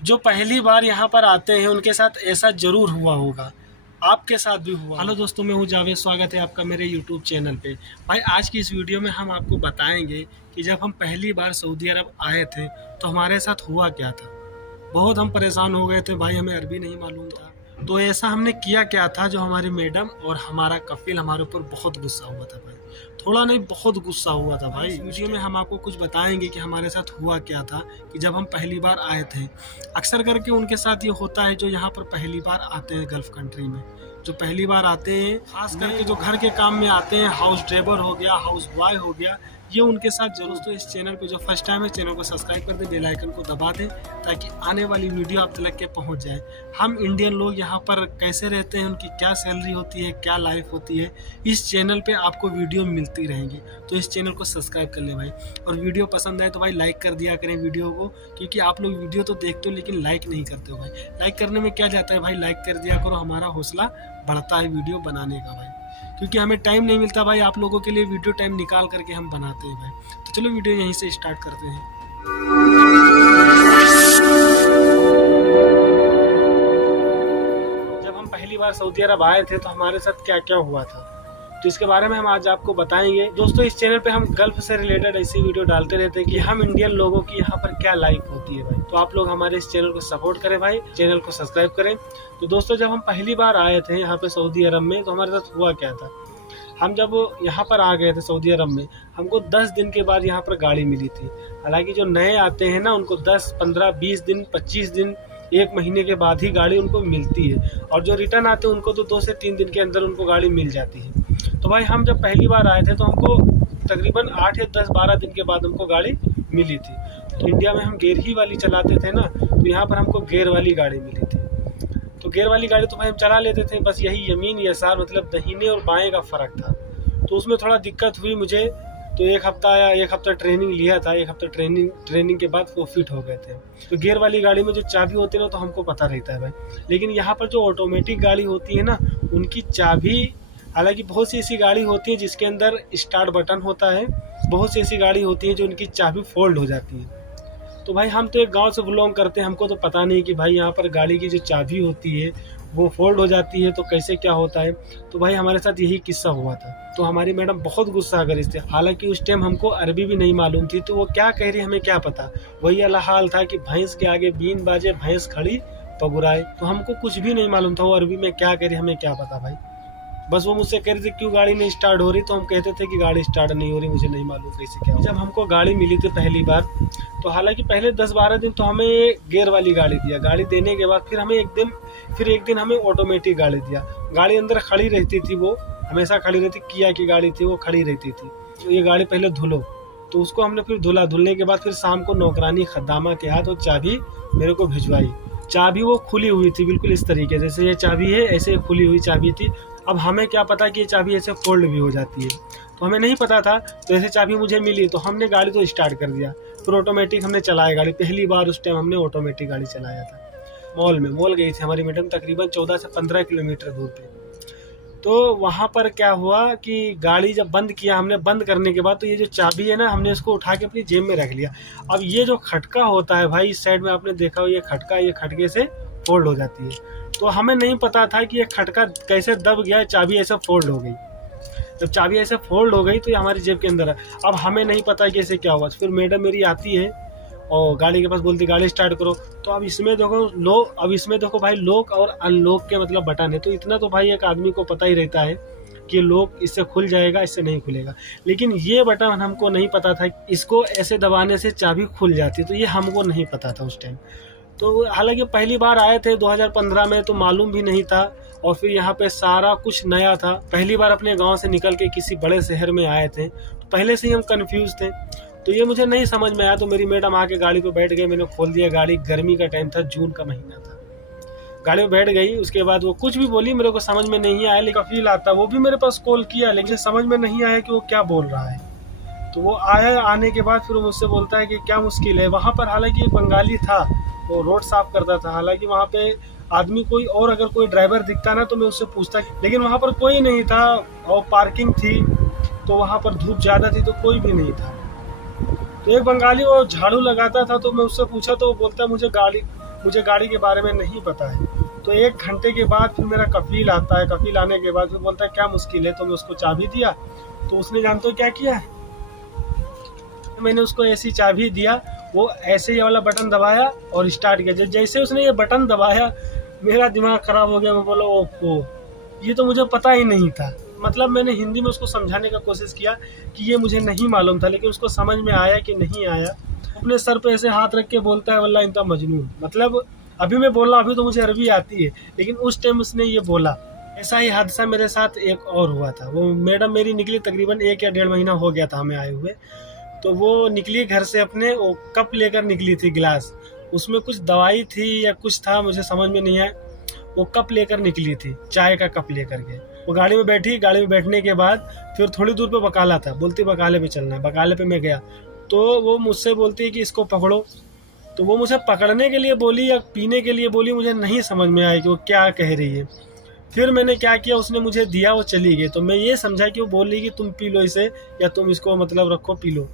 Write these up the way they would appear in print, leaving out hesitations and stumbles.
जो पहली बार यहाँ पर आते हैं उनके साथ ऐसा ज़रूर हुआ होगा, आपके साथ भी हुआ। हेलो दोस्तों, मैं हूँ जावेद, स्वागत है आपका मेरे यूट्यूब चैनल पे। भाई आज की इस वीडियो में हम आपको बताएंगे कि जब हम पहली बार सऊदी अरब आए थे तो हमारे साथ हुआ क्या था। बहुत हम परेशान हो गए थे भाई, हमें अरबी नहीं मालूम था। तो ऐसा हमने किया क्या था, जो हमारी मैडम और हमारा कफिल हमारे ऊपर बहुत गुस्सा हुआ था भाई। थोड़ा नहीं, बहुत गुस्सा हुआ था भाई। इस वीडियो में हम आपको कुछ बताएंगे कि हमारे साथ हुआ क्या था कि जब हम पहली बार आए थे। अक्सर करके उनके साथ ये होता है जो यहाँ पर पहली बार आते हैं गल्फ़ कंट्री में, जो पहली बार आते हैं, खास करके जो घर के काम में आते हैं, हाउस ड्राइवर हो गया, हाउस बॉय हो गया, ये उनके साथ जरूर। तो इस चैनल पे जो फर्स्ट टाइम है, चैनल को सब्सक्राइब कर दें, बेल आइकन को दबा दें ताकि आने वाली वीडियो आप तक के पहुंच जाए। हम इंडियन लोग यहाँ पर कैसे रहते हैं, उनकी क्या सैलरी होती है, क्या लाइफ होती है, इस चैनल पे आपको वीडियो मिलती रहेंगी। तो इस चैनल को सब्सक्राइब कर लें भाई, और वीडियो पसंद आए तो भाई लाइक कर दिया करें वीडियो को, क्योंकि आप लोग वीडियो तो देखते हो लेकिन लाइक नहीं करते हो भाई। लाइक करने में क्या जाता है भाई, लाइक कर दिया करो, हमारा हौसला बढ़ता है वीडियो बनाने का भाई, क्योंकि हमें टाइम नहीं मिलता भाई, आप लोगों के लिए वीडियो टाइम निकाल करके हम बनाते हैं भाई। तो चलो वीडियो यहीं से स्टार्ट करते हैं। जब हम पहली बार सऊदी अरब आए थे तो हमारे साथ क्या क्या हुआ था, तो इसके बारे में हम आज आपको बताएंगे। दोस्तों, इस चैनल पे हम गल्फ से रिलेटेड ऐसी वीडियो डालते रहते हैं कि हम इंडियन लोगों की यहाँ पर क्या लाइफ होती है भाई। तो आप लोग हमारे इस चैनल को सपोर्ट करें भाई, चैनल को सब्सक्राइब करें। तो दोस्तों, जब हम पहली बार आए थे यहाँ पे सऊदी अरब में तो हमारे साथ हुआ क्या था। हम जब यहाँ पर आ गए थे सऊदी अरब में, हमको 10 दिन के बाद यहाँ पर गाड़ी मिली थी। हालांकि जो नए आते हैं ना, उनको 10, 15, 20 दिन, 25 दिन, 1 महीने के बाद ही गाड़ी उनको मिलती है, और जो रिटर्न आते हैं उनको तो 2 से 3 दिन के अंदर उनको गाड़ी मिल जाती है। तो भाई हम जब पहली बार आए थे तो हमको तकरीबन 8 या 10, 12 दिन के बाद हमको गाड़ी मिली थी। तो इंडिया में हम गेयर ही वाली चलाते थे ना, तो यहाँ पर हमको गेयर वाली गाड़ी मिली थी। तो गेयर वाली गाड़ी तो भाई हम चला लेते थे, बस यही यमीन यसार मतलब दाहिने और बाएं का फ़र्क था। तो उसमें थोड़ा दिक्कत हुई मुझे। तो एक हफ्ता ट्रेनिंग लिया था, एक हफ्ता ट्रेनिंग के बाद वो फिट हो गए थे। तो गियर वाली गाड़ी में जो चाबी होती है ना, तो हमको पता रहता है भाई। लेकिन यहाँ पर जो ऑटोमेटिक गाड़ी होती है ना, उनकी चाबी, हालांकि बहुत सी ऐसी गाड़ी होती है जिसके अंदर स्टार्ट बटन होता है, बहुत सी ऐसी गाड़ी होती है जो उनकी चाबी फोल्ड हो जाती है। तो भाई हम तो एक गांव से बिलोंग करते हैं, हमको तो पता नहीं कि भाई यहाँ पर गाड़ी की जो चाबी होती है वो फोल्ड हो जाती है तो कैसे क्या होता है। तो भाई हमारे साथ यही किस्सा हुआ था। तो हमारी मैडम बहुत गुस्सा कर रही थी, हालांकि उस टाइम हमको अरबी भी नहीं मालूम थी। तो वो क्या कह रही हमें क्या पता, वही अल्लाह हाल था कि भैंस के आगे बीन बाजे भैंस खड़ी पगुराए। तो हमको कुछ भी नहीं मालूम था वो अरबी में क्या कह रही हमें क्या पता भाई। बस वो मुझसे कह रही थी क्यों गाड़ी नहीं स्टार्ट हो रही, तो हम कहते थे कि गाड़ी स्टार्ट नहीं हो रही, मुझे नहीं मालूम कैसे क्या। जब हमको गाड़ी मिली थी पहली बार, तो हालांकि पहले 10-12 दिन तो हमें गियर वाली गाड़ी दिया। गाड़ी देने के बाद फिर एक दिन हमें ऑटोमेटिक गाड़ी दिया। गाड़ी अंदर खड़ी रहती थी, वो हमेशा खड़ी रहती, किया की गाड़ी थी वो खड़ी रहती थी। तो ये गाड़ी पहले धुलो, तो उसको हमने फिर धुला। धुलने के बाद फिर शाम को नौकरानी खद्दामा के हाथ वो चाबी मेरे को भिजवाई। चाबी वो खुली हुई थी बिल्कुल इस तरीके से, जैसे ये चाबी है ऐसे खुली हुई चाबी थी। अब हमें क्या पता कि ये चाबी ऐसे फोल्ड भी हो जाती है, तो हमें नहीं पता था। तो ऐसे चाबी मुझे मिली तो हमने गाड़ी तो स्टार्ट कर दिया। फिर ऑटोमेटिक हमने चलाया गाड़ी, पहली बार उस टाइम हमने ऑटोमेटिक गाड़ी चलाया था। मॉल गई थी हमारी मैडम, तकरीबन 14 से 15 किलोमीटर दूर पे। तो वहाँ पर क्या हुआ कि गाड़ी जब बंद किया हमने, बंद करने के बाद तो ये जो चाबी है ना, हमने इसको उठा के अपनी जेब में रख लिया। अब ये जो खटका होता है भाई, इस साइड में आपने देखा हो ये खटका, ये खटके से फोल्ड हो जाती है। तो हमें नहीं पता था कि ये खटका कैसे दब गया, चाबी ऐसे फोल्ड हो गई। जब चाबी ऐसे फोल्ड हो गई तो ये हमारी जेब के अंदर है। अब हमें नहीं पता कि ऐसे क्या हुआ। फिर मैडम मेरी आती है और गाड़ी के पास बोलती गाड़ी स्टार्ट करो। तो अब इसमें देखो भाई, लॉक और अनलॉक के मतलब बटन है। तो इतना तो भाई एक आदमी को पता ही रहता है कि लॉक इससे खुल जाएगा, इससे नहीं खुलेगा। लेकिन ये बटन हमको नहीं पता था, इसको ऐसे दबाने से चाबी खुल जाती है। तो ये हमको नहीं पता था उस टाइम। तो हालांकि पहली बार आए थे 2015 में, तो मालूम भी नहीं था। और फिर यहाँ पे सारा कुछ नया था, पहली बार अपने गांव से निकल के किसी बड़े शहर में आए थे, तो पहले से ही हम कंफ्यूज थे। तो ये मुझे नहीं समझ में आया। तो मेरी मैडम आके गाड़ी पे बैठ गई, मैंने खोल दिया गाड़ी। गर्मी का टाइम था, जून का महीना था। गाड़ी में बैठ गई, उसके बाद वो कुछ भी बोली, मेरे को समझ में नहीं आया। लेकिन फील आता, वो भी मेरे पास कॉल किया, लेकिन समझ में नहीं आया कि वो क्या बोल रहा है। तो वो आया, आने के बाद फिर वो मुझसे बोलता है कि क्या मुश्किल है। वहाँ पर हालांकि एक बंगाली था, वो रोड साफ करता था। हालांकि वहाँ पे आदमी कोई और अगर कोई ड्राइवर दिखता ना तो मैं उससे पूछता, लेकिन वहाँ पर कोई नहीं था। और पार्किंग थी, तो वहाँ पर धूप ज़्यादा थी, तो कोई भी नहीं था। तो एक बंगाली वो झाड़ू लगाता था, तो मैं उससे पूछा तो वो बोलता मुझे मुझे गाड़ी के बारे में नहीं पता है। तो 1 घंटे के बाद फिर मेरा कफील आता है, कफील आने के बाद फिर बोलता है क्या मुश्किल है, तो मैं उसको चाबी दिया। तो उसने जानते हो क्या किया है, मैंने उसको ऐसी चाबी दिया, वो ऐसे ये वाला बटन दबाया और स्टार्ट किया। जैसे उसने ये बटन दबाया मेरा दिमाग ख़राब हो गया। मैं बोला ओहो, ये तो मुझे पता ही नहीं था। मतलब मैंने हिंदी में उसको समझाने का कोशिश किया कि ये मुझे नहीं मालूम था, लेकिन उसको समझ में आया कि नहीं आया। अपने सर पे ऐसे हाथ रख के बोलता है वल्लाह इंता मजनून। मतलब अभी मैं बोल रहा हूँ, अभी तो मुझे अरबी आती है, लेकिन उस टाइम उसने ये बोला। ऐसा ही हादसा मेरे साथ एक और हुआ था। वो मैडम मेरी निकली, तकरीबन 1 या 1.5 महीना हो गया था हमें आए हुए। तो वो निकली घर से, अपने वो कप लेकर निकली थी, गिलास, उसमें कुछ दवाई थी या कुछ था, मुझे समझ में नहीं आया। वो कप लेकर निकली थी, चाय का कप लेकर के। वो गाड़ी में बैठी, गाड़ी में बैठने के बाद फिर थोड़ी दूर पे बकाला था, बोलती बकाले पे चलना है। बकाले पे मैं गया तो वो मुझसे बोलती है कि इसको पकड़ो। तो वो मुझे पकड़ने के लिए बोली या पीने के लिए बोली, मुझे नहीं समझ में आया कि वो क्या कह रही है। फिर मैंने क्या किया, उसने मुझे दिया, वो चली गई। तो मैं ये समझा कि वो बोल रही कि तुम पी लो इसे, या तुम इसको मतलब रखो, पी लो।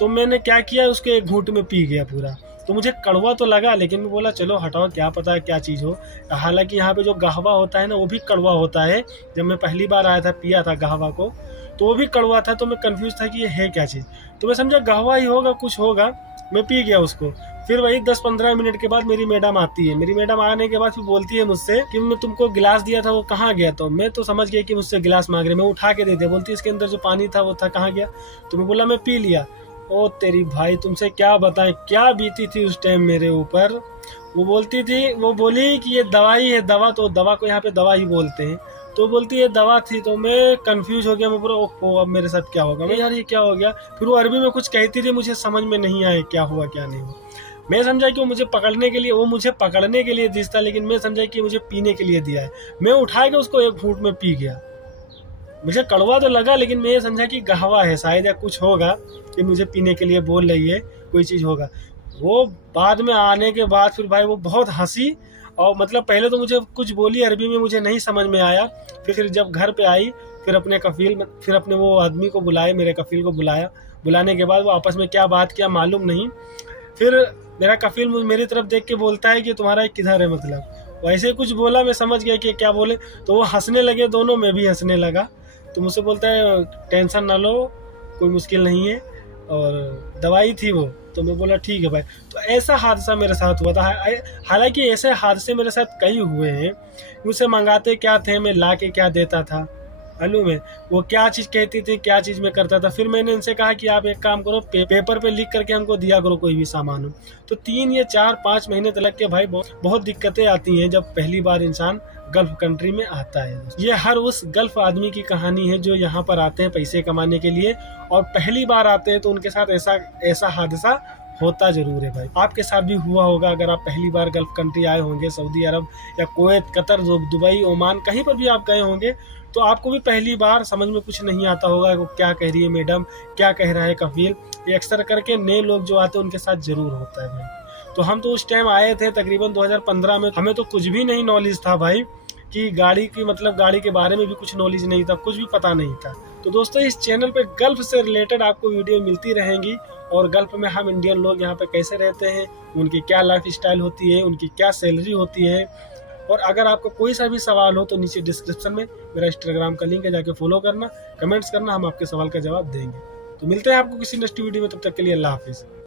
तो मैंने क्या किया, उसके 1 घूंट में पी गया पूरा। तो मुझे कड़वा तो लगा, लेकिन मैं बोला चलो हटाओ, क्या पता है क्या चीज़ हो। हालांकि यहाँ पे जो गहवा होता है ना, वो भी कड़वा होता है। जब मैं पहली बार आया था, पिया था गहवा को, तो वो भी कड़वा था। तो मैं कंफ्यूज था कि ये है क्या चीज़। तो मैं समझा गहवा ही होगा, कुछ होगा। मैं पी गया उसको। फिर वही 10-15 मिनट के बाद मेरी मैडम आती है। मेरी मैडम आने के बाद फिर बोलती है मुझसे कि मैं तुमको गिलास दिया था, वो कहाँ गया। तो मैं तो समझ गया कि मुझसे गिलास मांग रहे। मैं उठा के दे दिया। बोलती है इसके अंदर जो पानी था वो था, कहाँ गया। तो मैं बोला मैं पी लिया। ओ तेरी भाई, तुमसे क्या बताएं क्या बीती थी उस टाइम मेरे ऊपर। वो बोलती थी, वो बोली कि ये दवाई है, दवा। तो दवा को यहाँ पे दवा ही बोलते हैं। तो बोलती है दवा थी। तो मैं कंफ्यूज हो गया। मैं पूरा ओहो, अब मेरे साथ क्या होगा। मैं यार ये क्या हो गया। फिर वो अरबी में कुछ कहती थी, मुझे समझ में नहीं आया क्या हुआ क्या नहीं हुआ। मैं समझा कि वो मुझे पकड़ने के लिए दिया, लेकिन मैं समझा कि मुझे पीने के लिए दिया है। मैं उठा के उसको 1 घूंट में पी गया। मुझे कड़वा तो लगा, लेकिन मैं ये समझा कि गहवा है शायद, या कुछ होगा कि मुझे पीने के लिए बोल रही है, कोई चीज़ होगा। वो बाद में आने के बाद फिर भाई वो बहुत हंसी। और मतलब पहले तो मुझे कुछ बोली अरबी में, मुझे नहीं समझ में आया। फिर जब घर पे आई, फिर अपने वो आदमी को बुलाए, मेरे कफील को बुलाया। बुलाने के बाद वो आपस में क्या बात किया मालूम नहीं। फिर मेरा कफील मेरी तरफ देख के बोलता है कि तुम्हारा किधर है, मतलब वैसे कुछ बोला। मैं समझ गया कि क्या बोले। तो वो हंसने लगे दोनों, मैं भी हंसने लगा। तो मुझसे बोलता है टेंशन ना लो, कोई मुश्किल नहीं है, और दवाई थी वो। तो मैं बोला ठीक है भाई। तो ऐसा हादसा मेरे साथ हुआ था। हालांकि ऐसे हादसे मेरे साथ कई हुए हैं। मुझसे मंगाते क्या थे, मैं ला के क्या देता था मालूम है। वो क्या चीज़ कहती थी, क्या चीज़ में करता था। फिर मैंने इनसे कहा कि आप एक काम करो, पेपर पे लिख करके हमको दिया करो कोई भी सामान हो। तो 3 या 4-5 महीने तक के भाई बहुत दिक्कतें आती हैं जब पहली बार इंसान गल्फ कंट्री में आता है। ये हर उस गल्फ आदमी की कहानी है जो यहाँ पर आते हैं पैसे कमाने के लिए, और पहली बार आते हैं तो उनके साथ ऐसा हादसा होता जरूर है भाई। आपके साथ भी हुआ होगा। अगर आप पहली बार गल्फ कंट्री आए होंगे, सऊदी अरब या कुवैत, कतर, दुबई, ओमान, कहीं पर भी आप गए होंगे, तो आपको भी पहली बार समझ में कुछ नहीं आता होगा वो क्या कह रही है मैडम, क्या कह रहा है कफील। ये अक्सर करके नए लोग जो आते हैं उनके साथ जरूर होता है भाई। तो हम तो उस टाइम आए थे तकरीबन 2015 में। हमें तो कुछ भी नहीं नॉलेज था भाई, कि गाड़ी के बारे में भी कुछ नॉलेज नहीं था, कुछ भी पता नहीं था। तो दोस्तों इस चैनल पे गल्फ से रिलेटेड आपको वीडियो मिलती रहेंगी, और गल्फ में हम इंडियन लोग यहाँ पे कैसे रहते हैं, उनकी क्या लाइफ स्टाइल होती है, उनकी क्या सैलरी होती है। और अगर आपको कोई सा भी सवाल हो तो नीचे डिस्क्रिप्शन में मेरा इंस्टाग्राम का लिंक है, जाके फॉलो करना, कमेंट्स करना, हम आपके सवाल का जवाब देंगे। तो मिलते हैं आपको किसी नेक्स्ट वीडियो में, तब तक के लिए अल्लाह हाफिज़।